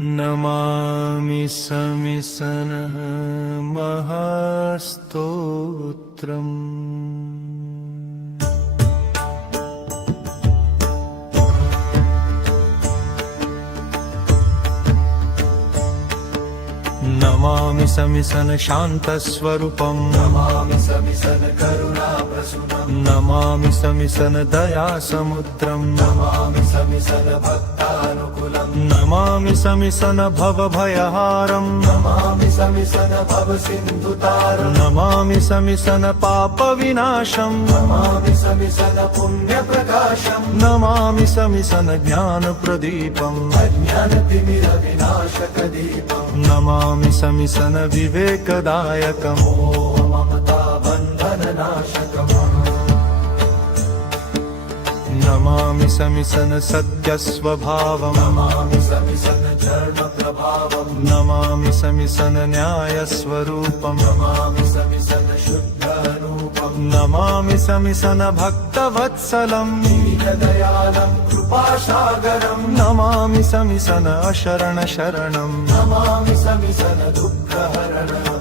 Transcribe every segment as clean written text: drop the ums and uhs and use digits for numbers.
नमामि समिसनः महास्तोत्रम्। नमामि समिसन शान्तस्वरूपम्। नमामि समिसन करुणाप्रसूनम्। नमामि समिसन दयासमुद्रम्। नमामि समिसन भक्तानुकूलम्। नमामि समिसन भवभयहारम्। नमामि समिसन भवसिन्धुतारम्। नमामि समिसन पापविनाशम्। नमामि समिसन पुण्यप्रकाशम्। नमामि समिसन ज्ञानप्रदीपम्। अज्ञानतिमिरविनाशकदीपम्। नमामि समिसन विवेकदायकम्। ममताबन्धननाशकम्। नमामि समिसन सत्यस्वभावम्। नमामि समिसन धर्मप्रभावम्। नमामि समिसन न्यायस्वरूपम्। नमामि समिसन शुद्धरूपम्। नमामि समिसन भक्तवत्सलम्। दीनदयालम् कृपासागरम्। नमामि समिसन अशरणशरणम्। नमामि समिसन दुःखहरणम्।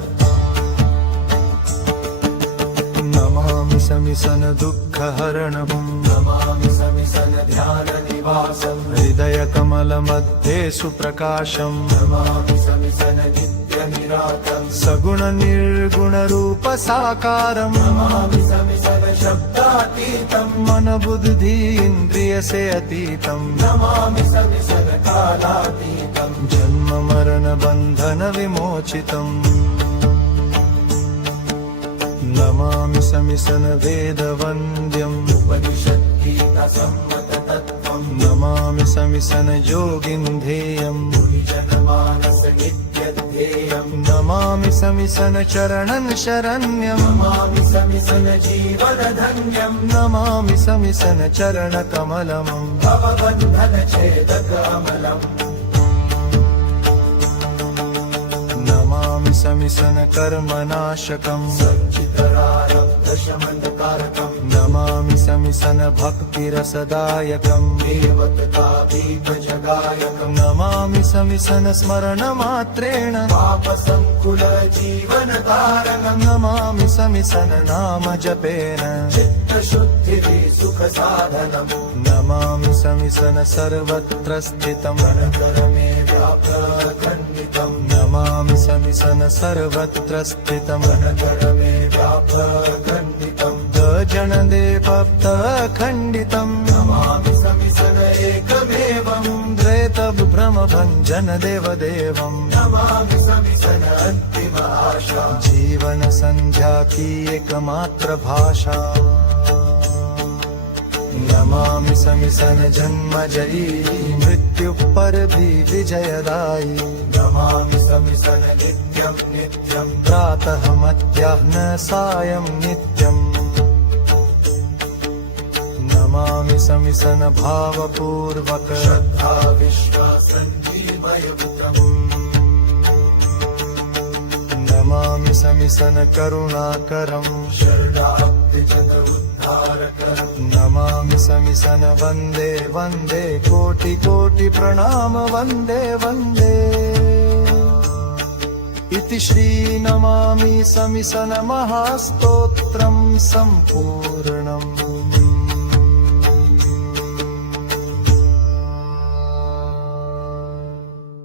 नमामि समिसन दुःखहरणम्। नमामि समिसन ध्याननिवासम्। हृदयकमलमध्ये सुप्रकाशम्। नमामि समिसन नित्यनिराकम्। सगुणनिर्गुणरूपसाकारम्। नमामि समिसन शब्दातीतम्। मनबुद्धि इन्द्रियसे अतीतम्। नमामि समिसन कालातीतम्। जन्ममरणबन्धनविमोचितम्। नमामि समिसन वेदवन्द्यम्। उपनिषद्गीतासम्मततत्त्वम्। नमामि समिसन योगिन्ध्येयम्। जनमानस नित्यध्येयम्। नमामि समिसन चरणन् शरण्यम्। नमामि समिसन जीवनधन्यम्। नमामि समिसन चरणकमलम्। भवबन्धनच्छेदकमलम्। नमामि समिसन कर्मनाशकम्। सच्चिदानन्दशमनकारकम्। नमामि समिसन भक्तिरसदायकम्। देवततादीपजगायकम्। नमामि समिसन स्मरणमात्रेण। पापसङ्कुलजीवनतारकम्। नमामि समिसन नामजपेन। चित्तशुद्धिः सुखसाधनम्। नमामि समिसन सर्वत्र स्थितम्। कणकरमे व्याप्रखण्डितम्। नमामि समिसन सर्वत्र स्थितम्। कणकरमे व्याप्रखण्डितम्। गजनदेवप्तखण्डितम्। नमामि समिसन एकमेवम्। द्वैतभ्रमभञ्जन देवदेवम्। नमामि समिसन अन्तिमाशा। जीवन संध्या की एकमात्र भाषा। नमामि समिसन जन्मजयी मृत्यु पर भी विजयदायी। नमामि समिसन नित्यम् नित्यम्। प्रातः मध्याह्न सायं नित्यम्। नमामि समिसन भावपूर्वक। श्रद्धा विश्वासञ्जीवयुक्तम्। नमामि समिसन करुणाकरम्। शरणाप्तिजन उद्धारकरम्। नमामि समिसन वन्दे वन्दे कोटि कोटि प्रणाम वन्दे वन्दे। इति श्री नमामि समिसन महास्तोत्रम् सम्पूर्ण।